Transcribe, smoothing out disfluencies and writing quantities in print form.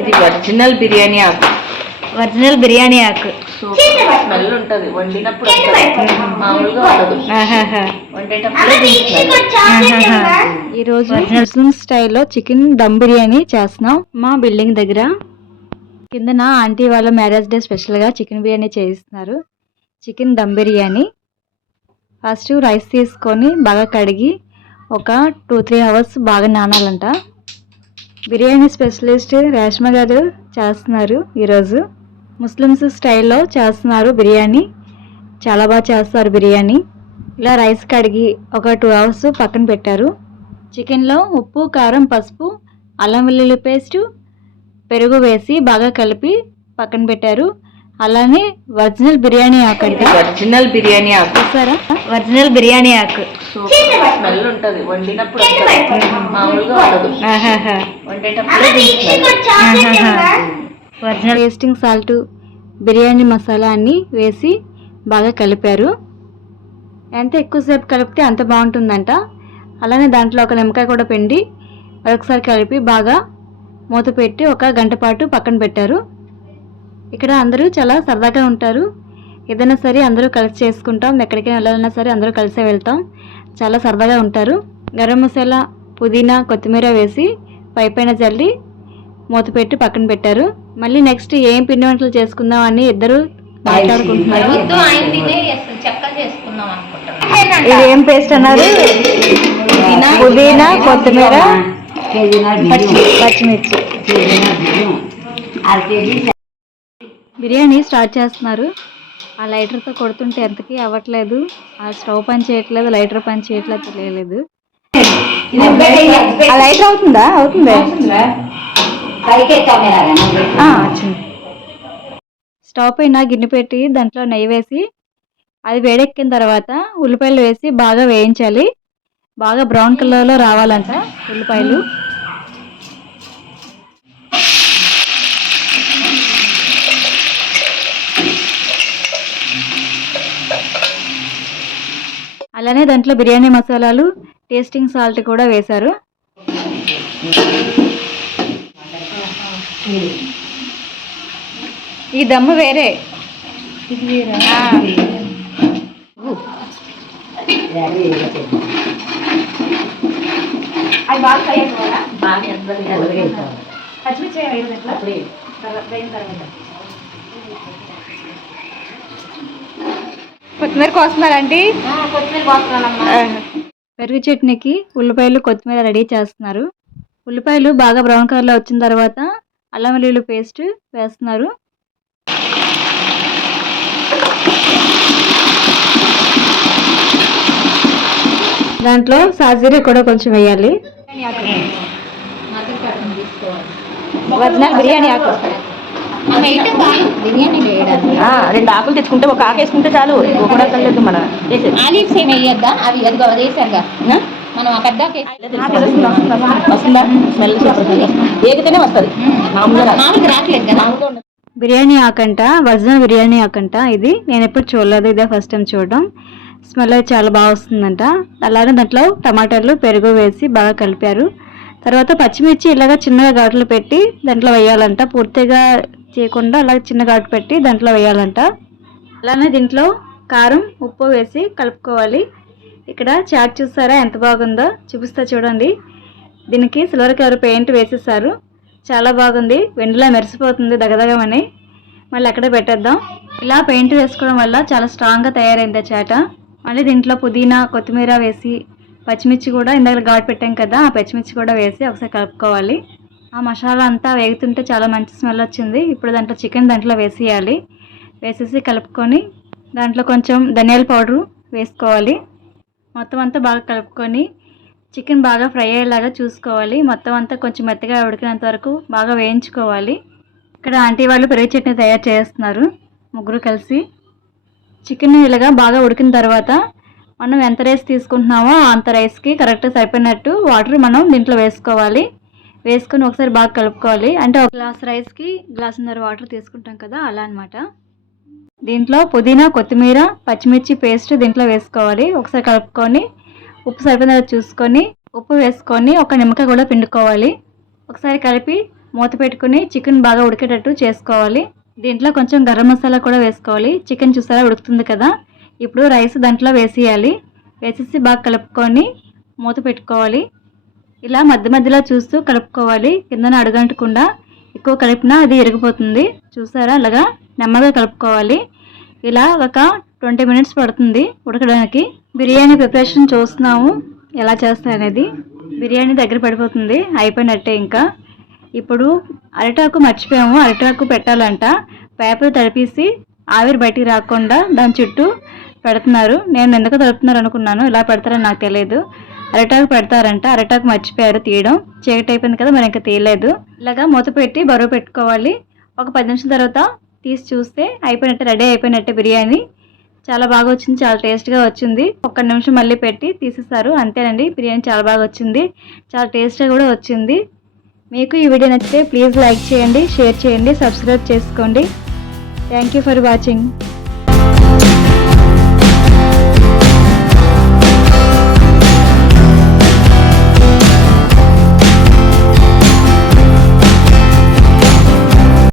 ఇది ఒరిజినల్ బిర్యానీ ఆకు. ఒరిజినల్ బిర్యానీ ఆకు స్మెల్ ఉంటుంది, వండినప్పుడు మామూలుగా ఉండదు, వండేటప్పుడు. ఈరోజు ముస్లిం స్టైల్లో చికెన్ దమ్ బిర్యానీ చేస్తున్నాం మా బిల్డింగ్ దగ్గర. కిందన ఆంటీ వాళ్ళ మ్యారేజ్ డే స్పెషల్గా చికెన్ బిర్యానీ చేయిస్తున్నారు. Chicken dum biryani first rice తీసుకొని బాగా కడిగి ఒక 2-3 అవర్స్ బాగా నానాలంట. బిర్యానీ స్పెషలిస్ట్ రేష్మ గారు చేస్తున్నారు. ఈరోజు ముస్లిమ్స్ స్టైల్లో చేస్తున్నారు బిర్యానీ, చాలా బాగా చేస్తారు బిర్యానీ. ఇలా రైస్ కడిగి ఒక 2 అవర్స్ పక్కన పెట్టారు. చికెన్లో ఉప్పు, కారం, పసుపు, అల్లం వెల్లుల్లి పేస్టు, పెరుగు వేసి బాగా కలిపి పక్కన పెట్టారు. అలానే ఒరిజినల్ బిర్యానీ ఆకు, ఒరిజినల్ బిర్యానీ ఆకు చూసారా, ఒరిజినల్ బిర్యానీ ఆకు స్మెల్ ఉంటుంది, వండినప్పుడు మామూలుగా ఉండదు, వండేటప్పుడు. Original tasting salt, biryani masala అన్నీ వేసి బాగా కలిపారు. ఎంత ఎక్కువసేపు కలిపితే అంత బాగుంటుందంట. అలానే దాంట్లో ఒక నిమ్మకాయ కూడా పిండి మరొకసారి కలిపి బాగా మూత పెట్టి ఒక గంట పాటు పక్కన పెట్టారు. ఇక్కడ అందరూ చాలా సరదాగా ఉంటారు. ఏదైనా సరే అందరూ కలిసి చేసుకుంటాం, ఎక్కడికైనా వెళ్ళాలన్నా సరే అందరూ కలిసే వెళ్తాం, చాలా సరదాగా ఉంటారు. గరం మసాలా, పుదీనా, కొత్తిమీర వేసి పైన జల్లి మూత పెట్టి పక్కన పెట్టారు. మళ్ళీ నెక్స్ట్ ఏం పిండి వంటలు చేసుకుందాం అని ఇద్దరు మాట్లాడుకుంటున్నారు. ఇది ఏం పేస్ట్ అన్నారు? పుదీనా, కొత్తిమీర, పచ్చిమిర్చి. బిర్యానీ స్టార్ట్ చేస్తున్నారు. ఆ లైటర్తో కొడుతుంటే ఎంతకీ అవ్వట్లేదు, ఆ స్టవ్ పని చేయట్లేదు, లైటర్ పని చేయట్లేదు, తెలియలేదు. ఆ లైటర్ అవుతుందా? అవుతుందా? స్టవ్ పైన గిన్నె పెట్టి దాంట్లో నెయ్యి వేసి అది వేడెక్కిన తర్వాత ఉల్లిపాయలు వేసి బాగా వేయించాలి. బాగా బ్రౌన్ కలర్లో రావాలంట ఉల్లిపాయలు. అలానే దాంట్లో బిర్యానీ మసాలాలు, టేస్టింగ్ సాల్ట్ కూడా వేశారు. ఈ దమ్ము వేరే, ఇది వేరే. కొత్తిమీర కోస్తున్నారండి. పెరుగు చట్నీకి ఉల్లిపాయలు, కొత్తిమీర రెడీ చేస్తున్నారు. ఉల్లిపాయలు బాగా బ్రౌన్ కలర్లో వచ్చిన తర్వాత అల్లం వెల్లుల్లి పేస్ట్ వేస్తున్నారు. దాంట్లో సాజీర కూడా కొంచెం వేయాలి. ఒరిజినల్ బిర్యానీ ఆకు 2 ఆకులు తెచ్చుకుంటే ఒక ఆకు వేసుకుంటే చాలు, కూడా లేదు. మన ఆలివ్స్ ఏమి వేయద్దా? అవి అదిగో వేసారుగా మనం ఆ పెద్ద వస్తుందా స్మెల్? ఏగితేనే వస్తుంది, మామూలుగా రావట్లేదు కదా. బిర్యానీ ఆకంట, ఒరిజినల్ బిర్యానీ ఆకంట. ఇది నేను ఎప్పుడు చూడలేదు, ఇదే ఫస్ట్ టైం చూడడం. స్మెల్ అయితే చాలా బాగా వస్తుందంట. అలానే దాంట్లో టమాటాలు, పెరుగు వేసి బాగా కలిపారు. తర్వాత పచ్చిమిర్చి ఇలాగా చిన్నగా ఘాట్లు పెట్టి దాంట్లో వేయాలంట. పూర్తిగా చేయకుండా అలా చిన్న ఘాటు పెట్టి దాంట్లో వేయాలంట. అలానే దీంట్లో కారం, ఉప్పు వేసి కలుపుకోవాలి. ఇక్కడ చాట్ చూసారా ఎంత బాగుందో? చూపిస్తా చూడండి. దీనికి సిల్వర్ కలర్ పెయింట్ వేసేసారు, చాలా బాగుంది, వెండిలా మెరిసిపోతుంది దగదగమని. మళ్ళీ అక్కడే పెట్టేద్దాం. ఇలా పెయింట్ వేసుకోవడం వల్ల చాలా స్ట్రాంగ్గా తయారైంది చాట. మళ్ళీ దీంట్లో పుదీనా, కొత్తిమీర వేసి పచ్చిమిర్చి కూడా ఇందాక ఘాటు పెట్టాం కదా, ఆ పచ్చిమిర్చి కూడా వేసి ఒకసారి కలుపుకోవాలి. ఆ మసాలా అంతా వేగుతుంటే చాలా మంచి స్మెల్ వచ్చింది. ఇప్పుడు దాంట్లో చికెన్ దాంట్లో వేసేయాలి. వేసేసి కలుపుకొని దాంట్లో కొంచెం ధనియాల పౌడరు వేసుకోవాలి. మొత్తం అంతా బాగా కలుపుకొని చికెన్ బాగా ఫ్రై అయ్యేలాగా చూసుకోవాలి. మొత్తం అంతా కొంచెం మెత్తగా ఉడికినంత వరకు బాగా వేయించుకోవాలి. ఇక్కడ ఆంటీ వాళ్ళు పెరుగు చట్నీ తయారు చేస్తున్నారు, ముగ్గురు కలిసి. చికెన్ ఇలాగా బాగా ఉడికిన తర్వాత మనం ఎంత రైస్ తీసుకుంటున్నామో అంత రైస్కి కరెక్ట్గా సరిపోయినట్టు వాటర్ మనం దీంట్లో వేసుకోవాలి. వేసుకొని ఒకసారి బాగా కలుపుకోవాలి. అంటే ఒక గ్లాస్ రైస్కి గ్లాసున్నర వాటర్ తీసుకుంటాం కదా, అలా అనమాట. దీంట్లో పుదీనా, కొత్తిమీర, పచ్చిమిర్చి పేస్ట్ దీంట్లో వేసుకోవాలి. ఒకసారి కలుపుకొని ఉప్పు సరిపోయిన చూసుకొని ఉప్పు వేసుకొని ఒక నిమ్మకాయ కూడా పిండుకోవాలి. ఒకసారి కలిపి మూత పెట్టుకుని చికెన్ బాగా ఉడికేటట్టు చేసుకోవాలి. దీంట్లో కొంచెం గరం మసాలా కూడా వేసుకోవాలి. చికెన్ చూసారా ఉడుకుతుంది కదా, ఇప్పుడు రైస్ దాంట్లో వేసేయాలి. వేసేసి బాగా కలుపుకొని మూత పెట్టుకోవాలి. ఇలా మధ్య మధ్యలో చూస్తూ కలుపుకోవాలి, కిందన అడుగంటకుండా. ఎక్కువ కలిపినా అది ఇరిగిపోతుంది. చూసారా, అలాగా నెమ్మదిగా కలుపుకోవాలి. ఇలా ఒక 20 మినిట్స్ పడుతుంది ఉడకడానికి. బిర్యానీ ప్రిపరేషన్ చూస్తున్నాము ఎలా చేస్తాను అనేది. బిర్యానీ దగ్గర పడిపోతుంది, అయిపోయినట్టే. ఇంకా ఇప్పుడు అరిటాకు మర్చిపోయాము, అరిటాకు పెట్టాలంట. పేపర్ తడిపేసి ఆవిరి బయటికి రాకుండా దాని చుట్టూ పెడుతున్నారు. నేను ఎందుకు తడుపుతున్నారు అనుకున్నాను, ఇలా పెడతారని నాకు తెలియదు. అరిటాకు పెడతారంట, అరిటాకు మర్చిపోయారు తీయడం. చీకటి అయిపోయింది కదా, మరి ఇంకా తీయలేదు. ఇలాగా మూత పెట్టి బరువు పెట్టుకోవాలి. ఒక 10 నిమిషాల తర్వాత తీసి చూస్తే అయిపోయినట్టే, రెడీ అయిపోయినట్టే బిర్యానీ. చాలా బాగా వచ్చింది, చాలా టేస్ట్గా వచ్చింది. 1 నిమిషం మళ్ళీ పెట్టి తీసేస్తారు, అంతేనండి. బిర్యానీ చాలా బాగా వచ్చింది, చాలా టేస్ట్గా కూడా వచ్చింది. మీకు ఈ వీడియో నచ్చితే ప్లీజ్ లైక్ చేయండి, షేర్ చేయండి, సబ్స్క్రైబ్ చేసుకోండి. Thank you for watching.